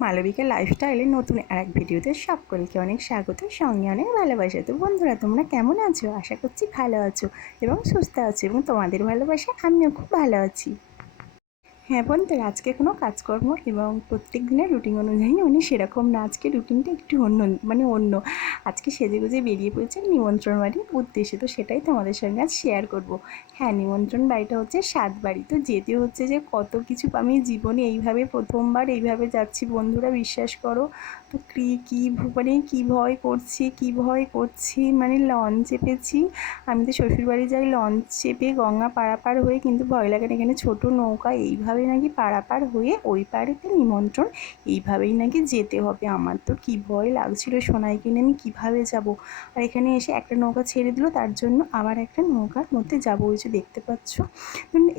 মালবিকা লাইফস্টাইলে নতুন আর এক ভিডিওতে সকলকে অনেক স্বাগত, সঙ্গে অনেক ভালোবাসা। তো বন্ধুরা, তোমরা কেমন আছো? আশা করছি ভালো আছো এবং সুস্থ আছো এবং তোমাদের ভালোবাসা আমিও খুব ভালো আছি। হ্যাঁ বন্ধুরা, আজকে কোনো কাজকর্ম এবং প্রত্যেক দিনের রুটিন অনুযায়ী উনি সেরকম না। আজকে রুটিনটা একটু অন্য মানে অন্য। আজকে সেজে গুজে বেরিয়ে পড়েছেন নিমন্ত্রণ বাড়ির উদ্দেশ্যে, তো সেটাই তোমাদের সঙ্গে আজ শেয়ার করব। হ্যাঁ নিমন্ত্রণ বাড়িটা হচ্ছে সাত বাড়ি, তো যেতে হচ্ছে যে কত কিছু আমি জীবনে এইভাবে প্রথমবার এইভাবে যাচ্ছি। বন্ধুরা, বিশ্বাস করো, তো কী কী মানে কী ভয় করছি, কী ভয় করছি মানে লঞ্চ চেপেছি। আমি তো শ্বশুরবাড়ি যাই লঞ্চ চেপে গঙ্গা পারাপার হয়ে কিন্তু ভয় লাগে না। এখানে ছোটো নৌকা, এইভাবে নাকি পারাপার হয়ে ওই পাড়েতে নিমন্ত্রণ, এইভাবেই নাকি যেতে হবে। আমার তো কী ভয় লাগছিল সোনাইকে নিয়ে, আমি কীভাবে যাব? আর এখানে এসে একটা নৌকা ছেড়ে দিল, তার জন্য আবার একটা নৌকার মধ্যে যাব। ওই যে দেখতে পাচ্ছ?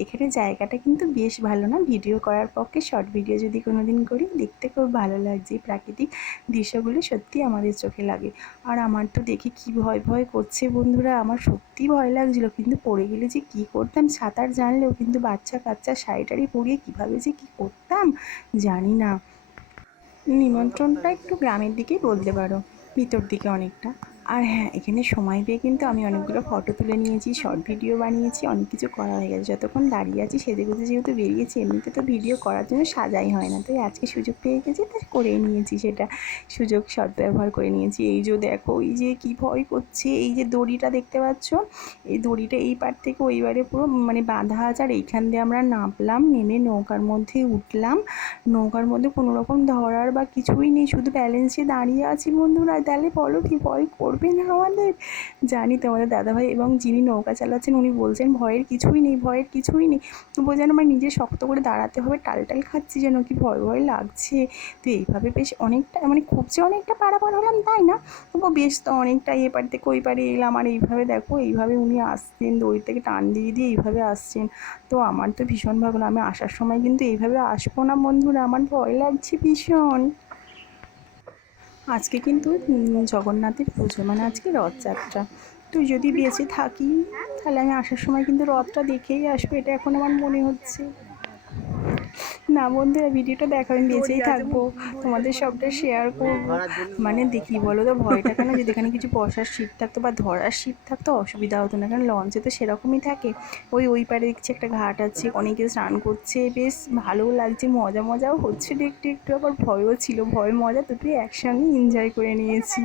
এখানে জায়গাটা কিন্তু বেশ ভালো না? ভিডিও করার পক্ষে শর্ট ভিডিও যদি কোনো দিন করি, দেখতে খুব ভালো লাগছে। প্রাকৃতিক দৃশ্যগুলো সত্যি আমাদের চোখে লাগে। আর আমার তো দেখে কি ভয় ভয় করছে বন্ধুরা, আমার সত্যি ভয় লাগছিল। কিন্তু পড়ে গেলে যে কী করতাম, সাঁতার জানলেও কিন্তু বাচ্চা কাচ্চা শাড়ি টাড়ি কীভাবে যে কি করতাম, জানি না। নিমন্ত্রণটা একটু গ্রামের দিকেই বলতে পারো, ভিতর দিকে অনেকটা। আর হ্যাঁ এখানে সময় পেয়ে কিন্তু আমি অনেকগুলো ফটো তুলে নিয়েছি শর্ট ভিডিও বানিয়েছি, অনেক কিছু করা হয়ে গেছে। যতক্ষণ দাঁড়িয়ে আছি গুজে যেহেতু বেরিয়েছি, এমনিতে তো ভিডিও করার জন্য সাজাই হয় না। তাই আজকে সুযোগ পেয়ে গেছি, তাই করেই নিয়েছি সেটা। সুযোগ সদ্ব্যবহার করে নিয়েছি। এই যে দেখো, এই যে কী ভয় করছে, এই যে দড়িটা দেখতে পাচ্ছ? এই দড়িটা এই পার থেকে ওইবারে পুরো মানে বাঁধা আছে, আর এইখান দিয়ে আমরা নামলাম, নেমে নৌকার মধ্যে উঠলাম। নৌকার মধ্যে কোনো রকম ধরার বা কিছুই নেই, শুধু ব্যালেন্সে দাঁড়িয়ে আছি বন্ধুরা। তাহলে বলো কি ভয় করবে করবে না আমাদের? জানি তোমাদের দাদাভাই এবং যিনি নৌকা চালাচ্ছেন, উনি বলছেন, ভয়ের কিছুই নেই, ভয়ের কিছুই নেই। তবুও যেন আমার নিজে শক্ত করে দাঁড়াতে হবে টাল টাল খাচ্ছি যেন, কি ভয় ভয় লাগছে। তো এইভাবে বেশ অনেকটা মানে খুব যে অনেকটা পারাপার হলাম তাই না? তবু বেশ তো অনেকটা এপার থেকে ওই পারে এলাম। আর এইভাবে দেখো, এইভাবে উনি আসছেন, দড়ি থেকে টান দিয়ে দিয়ে এইভাবে আসছেন। তো আমার তো ভীষণ ভালো আমি আসার সময় কিন্তু এইভাবে আসব না বন্ধুরা, আমার ভয় লাগছে ভীষণ। আজকে কিন্তু জগন্নাথের পুজো মানে আজকে রথযাত্রা। তো যদি বেঁচে থাকি, তাহলে আমি আসার সময় কিন্তু রথটা দেখেই আসব, এটা এখন আমার মনে হচ্ছে। না বন্ধুরা ভিডিওটা দেখো আমি বেঁচেই থাকব। তোমাদের সবটা শেয়ার করব। মানে দেখি বলো তো ভয়টা কেন? যদি এখানে কিছু বসার সিট থাকতো বা ধরার সিট থাকতো অসুবিধা হতো না। কারণ লঞ্চে তো সেরকমই থাকে। ওই ওই পারে দেখছি একটা ঘাট আছে অনেকে স্নান করছে বেশ ভালোও লাগছে মজা মজাও হচ্ছে। একটু একটু আবার ভয়ও ছিল ভয় মজা। দুটোই একসঙ্গে এনজয় করে নিয়েছি।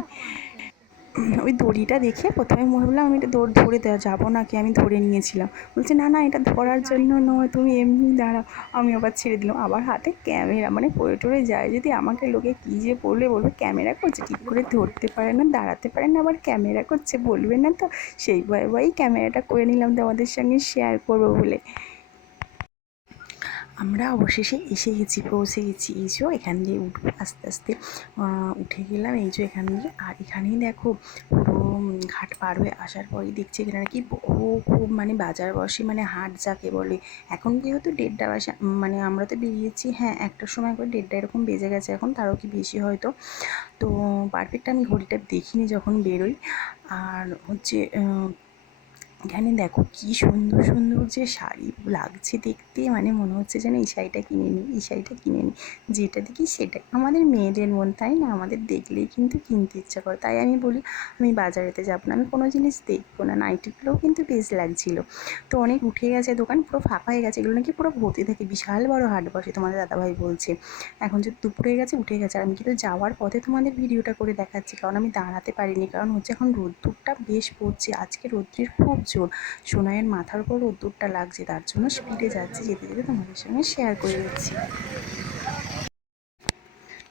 ওই দড়িটা দেখে প্রথমে মনে ভাবলাম আমি এটা দৌড় ধরে দেওয়া যাব নাকি আমি ধরে নিয়েছিলাম। বলছে, না না, এটা ধরার জন্য নয়, তুমি এমনি দাঁড়াও। আমি আবার ছেড়ে দিলাম। আবার হাতে ক্যামেরা মানে পড়ে টরে যায়, যদি আমাকে লোকে কী যে বলবে বলবে, ক্যামেরা করছে, ঠিক করে ধরতে পারে না, দাঁড়াতে পারে না, আবার ক্যামেরা করছে, বলবে না তো? সেই ভয়ে ভয়েই ক্যামেরাটা করে নিলাম তোমাদের সঙ্গে শেয়ার করব বলে। আমরা অবশেষে এসে গেছি, পৌঁছে গেছি। এই যে এখান দিয়ে উঠবো আস্তে আস্তে উঠে গেলাম। এই যে এখান দিয়ে, আর এখানেই দেখো পুরো ঘাট পার হয়ে আসার পরেই দেখছি এখানে নাকি বহু খুব মানে বাজার বসে মানে হাট যাকে বলে। এখন যেহেতু দেড়টা বাসে মানে আমরা তো বেরিয়েছি হ্যাঁ একটার সময় করে দেড়টা এরকম বেজে গেছে, এখন তারও কি বেশি হয়তো। তো পারফেক্ট আমি ঘড়িটা দেখিনি যখন বেরোই। আর হচ্ছে এখানে দেখো কি সুন্দর সুন্দর যে শাড়ি লাগছে দেখতে মানে মনে হচ্ছে যেন এই শাড়িটা কিনে নিই এই শাড়িটা কিনে নিই যেটা দেখি সেটাই। আমাদের মেয়েদের মন, তাই না? আমাদের দেখলেই কিন্তু কিনতে ইচ্ছা করে। তাই আমি বলি, আমি বাজারেতে যাব না। আমি কোনো জিনিস দেখব না। নাইটিগুলোও কিন্তু বেশ লাগছিল। তো অনেক উঠে গেছে দোকান, পুরো ফাঁকা হয়ে গেছে। এগুলো নাকি পুরো ভর্তি থাকে। বিশাল বড় হাট বসে, তোমাদের দাদাভাই বলছে। এখন যে দুপুরে গেছে, উঠে গেছে। আর আমি কিন্তু যাওয়ার পথে তোমাদের ভিডিওটা করে দেখাচ্ছি, কারণ আমি দাঁড়াতে পারিনি। কারণ হচ্ছে এখন রোদ্দুরটা বেশ পড়ছে। আজকে রোদ্রের খুব জোর সোনাইয়ের মাথার উপর রোদ্দুরটা লাগছে, তার জন্য স্পিডে যাচ্ছি, যেতে যেতে তোমাদের সঙ্গে শেয়ার করে দিচ্ছি।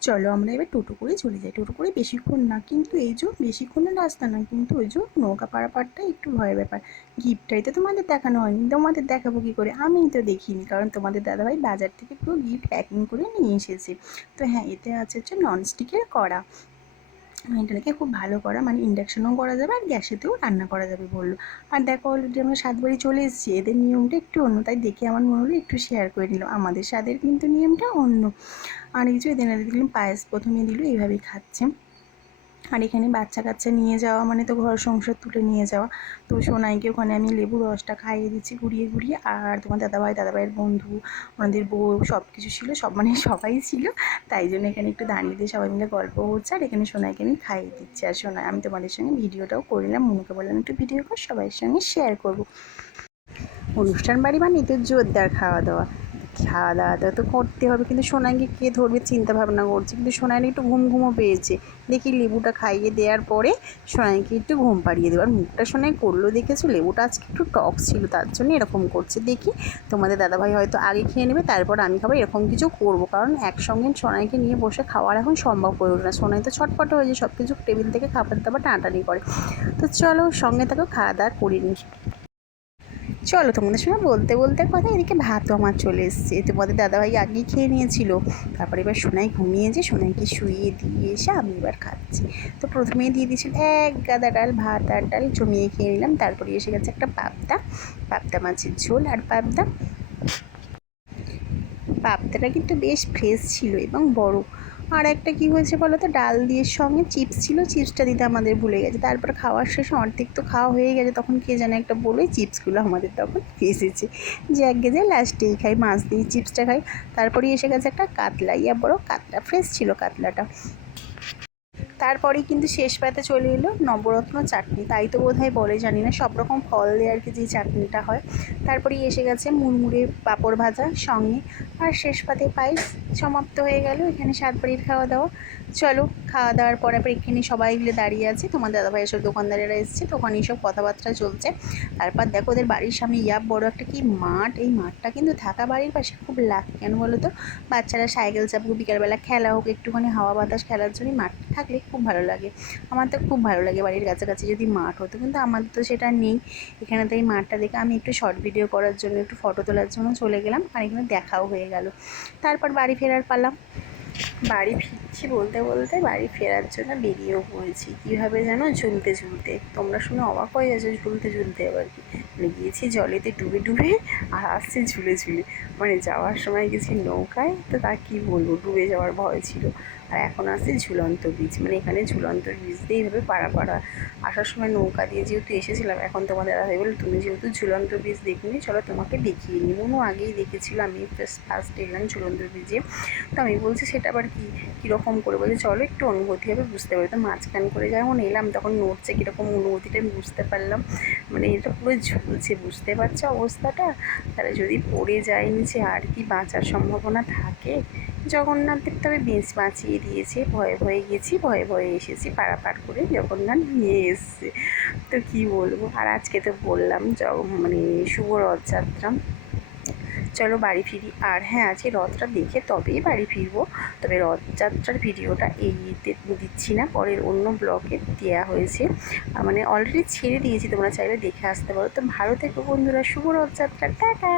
চলো আমরা এবার টোটো করে চলে যাই। টোটো করে বেশিক্ষণ না, কিন্তু এই যে বেশিক্ষণের রাস্তা না, কিন্তু ওই যে নৌকা পারাপারটা একটু ভয়ের ব্যাপার। গিফটটাই তো তোমাদের দেখানো হয়নি, তোমাদের দেখাবো কী করে? আমিই তো দেখিনি, কারণ তোমাদের দাদাভাই বাজার থেকে পুরো গিফট প্যাকিং করে নিয়ে এসেছে। তো হ্যাঁ এতে আছে হচ্ছে ননস্টিকের কড়া। এটা নাকি খুব ভালো করা মানে ইন্ডাকশনও করা যাবে আর গ্যাসেতেও রান্না করা যাবে বলল। আর দেখো অলরেডি আমরা সাতবারই চলে এসেছি, এদের নিয়মটা একটু অন্য, তাই দেখে আমার মনে হলো একটু শেয়ার করে নিলাম। আমাদের স্বাদের কিন্তু নিয়মটা অন্য। আর কিছু এদের দিলাম পায়েস প্রথমে দিল, এইভাবেই খাচ্ছে। আর এখানে বাচ্চা কাচ্চা নিয়ে যাওয়া মানে তো ঘর সংসার তুলে নিয়ে যাওয়া। তো সোনাইকে ওখানে আমি লেবু রসটা খাইয়ে দিচ্ছি ঘুরিয়ে ঘুরিয়ে আর তোমার দাদাভাই, দাদাভাইয়ের বন্ধু, ওনাদের বউ সব কিছু ছিল, সব মানে সবাই ছিল। তাই জন্য এখানে একটু দাঁড়িয়ে দিয়ে সবাই মিলে গল্প হচ্ছে। আর এখানে সোনাইকে আমি খাইয়ে দিচ্ছি। আর সোনাই, আমি তোমাদের সঙ্গে ভিডিওটাও করলাম। মনুকে বললাম, একটু ভিডিও কর সবাই সঙ্গে শেয়ার করব। অনুষ্ঠান বাড়ি মানে তো জোরদার খাওয়া দাওয়া। খাওয়া দাওয়াটা তো করতে হবে। কিন্তু সোনাইকে কে ধরবে চিন্তা ভাবনা করছে। কিন্তু সোনাইকে একটু ঘুম ঘুমও পেয়েছে। দেখি লেবুটা খাইয়ে দেওয়ার পরে সোনাইকে একটু ঘুম পাড়িয়ে দেবো। আর মুখটা সোনাই করল দেখেছ, লেবুটা আজকে একটু টক ছিল, তার জন্য এরকম করছে। দেখি তোমাদের দাদাভাই হয়তো আগে খেয়ে নেবে, তারপর আমি খাব, এরকম কিছু করব। কারণ একসঙ্গে সোনাইকে নিয়ে বসে খাওয়ার এখন সম্ভব হয়ে ওঠে না। সোনাই তো ছটপট হয়ে যায় সব কিছু টেবিল থেকে খাবার দাবার টানাটানি করে। তো চলো সঙ্গে থাকো, খাওয়া দাওয়া করিনি। চলো তোমাদের সঙ্গে বলতে বলতে কথা এদিকে ভাতও আমার চলে এসছে। এতে তোমাদের দাদাভাই আগেই খেয়ে নিয়েছিল। তারপরে এবার সোনাই ঘুমিয়েছে সোনাইকে শুইয়ে দিয়ে এসে আমি এবার খাচ্ছি। তো প্রথমেই দিয়ে দিয়েছিল এক গাদা ডাল, ভাত আর ডাল জমিয়ে খেয়ে নিলাম। তারপরে এসে গেছে একটা পাবদা পাবদা মাছের ঝোল আর পাবদা। পাবদাটা কিন্তু বেশ ফ্রেশ ছিল এবং বড়। আর একটা কি হয়েছে বলো তো? ডাল দিয়ে সঙ্গে চিপস ছিল চিপসটা দিতে আমাদের ভুলে গেছে। তারপর খাওয়ার শেষে অর্ধেক তো খাওয়া হয়ে গেছে, তখন কে জানে একটা বলে চিপসগুলো আমাদের তখন এসেছে। যে এক গেজে লাস্টেই খাই, মাছ দিয়ে চিপসটা খাই। তারপরে এসে গেছে একটা কাতলা। ইয়া বড় কাতলা ফ্রেশ ছিল কাতলাটা। তারপরেই কিন্তু শেষ পাতে চলে এলো নবরত্ন চাটনি। তাই তো বোধহয় বলে, জানি না, সব রকম ফল দিয়ে আর কি যে চাটনিটা হয়। তারপরেই এসে গেছে মুড়মুড়ে পাঁপড় ভাজা সঙ্গে। আর শেষ পাতে পায়েস সমাপ্ত হয়ে গেল। এখানে সাত বাড়ির খাওয়া দাওয়া চলো খাওয়া দাওয়ার পরে পর এখানে সবাই মিলে দাঁড়িয়ে আছে। তোমার দাদাভাই এসব দোকানদারেরা এসছে তখন এইসব কথাবার্তা চলছে। তারপর দেখো ওদের বাড়ির সামনে ইয়াব বড় একটা কি মাঠ। এই মাঠটা কিন্তু থাকা বাড়ির পাশে খুব লাখ কেন বলো তো? বাচ্চারা সাইকেল চাপুক, বিকালবেলা খেলা হোক, একটুখানি হাওয়া বাতাস খেলার জন্য মাঠটা থাকলে খুব ভালো লাগে। আমার তো খুব ভালো লাগে বাড়ির কাছাকাছি যদি মাঠ হতো। কিন্তু আমাদের তো সেটা নেই। এখানে তো এই মাঠটা দেখে আমি একটু শর্ট ভিডিও করার জন্য, একটু ফটো তোলার জন্য চলে গেলাম। আর এখানে দেখাও হয়ে গেল। তারপর বাড়ি ফেরার পালাম বাড়ি ফিরছি বলতে বলতে বাড়ি ফেরার জন্য বেরিয়েও পড়েছি। কীভাবে যেন ঝুলতে ঝুলতে। তোমরা শুনে অবাক হয়ে গেছো ঝুলতে ঝুলতে এবার কি। মানে গিয়েছি জলেতে ডুবে ডুবে আর আসছি ঝুলে ঝুলে। মানে যাওয়ার সময় গেছি নৌকায়, তো তা কী বলব? ডুবে যাওয়ার ভয় ছিল। আর এখন আসছে ঝুলন্ত বীজ মানে এখানে ঝুলন্ত বীজ দিয়ে এইভাবে পাড়া পাড়া আসার সময় নৌকা দিয়ে যেহেতু এসেছিলাম, এখন তোমাদের দাদাভাই বলে তুমি যেহেতু ঝুলন্ত বীজ দেখিনি, চলো তোমাকে দেখিয়ে নিই। মনু আগেই দেখেছিল, আমি ফার্স্ট এলাম ঝুলন্ত বীজে তো আমি বলছি, সেটা আবার কি? কীরকম করে বলছে, চলো একটু অনুভূতি হবে, বুঝতে পারি তো মাঝখান করে যখন এলাম, তখন নড়ছে কীরকম অনুভূতিটা আমি বুঝতে পারলাম। মানে এটা পুরো ঝুলছে, বুঝতে পারছ অবস্থাটা? তাহলে যদি পড়ে যায় নিচে, আর কি বাঁচার সম্ভাবনা থাকে? জগন্নাথদেব তবে বেশ বাঁচিয়ে দিয়েছে, ভয়ে ভয়ে গেছি, ভয়ে ভয়ে এসেছি, পারাপার করে জগন্নাথ নিয়ে এসছে। তো কি বলব? আর আজকে তো বললাম জগ মানে শুভ রথযাত্রা। চলো বাড়ি ফিরি। আর হ্যাঁ আজকে রথটা দেখে তবেই বাড়ি ফিরবো। তবে রথযাত্রার ভিডিওটা এই দিচ্ছি না, পরের অন্য ব্লগে দেওয়া হয়েছে। মানে অলরেডি ছেড়ে দিয়েছি, তোমরা চাইলে দেখে আসতে পারো। তো ভালো থেকো বন্ধুরা, শুভ রথযাত্রা। টাটা!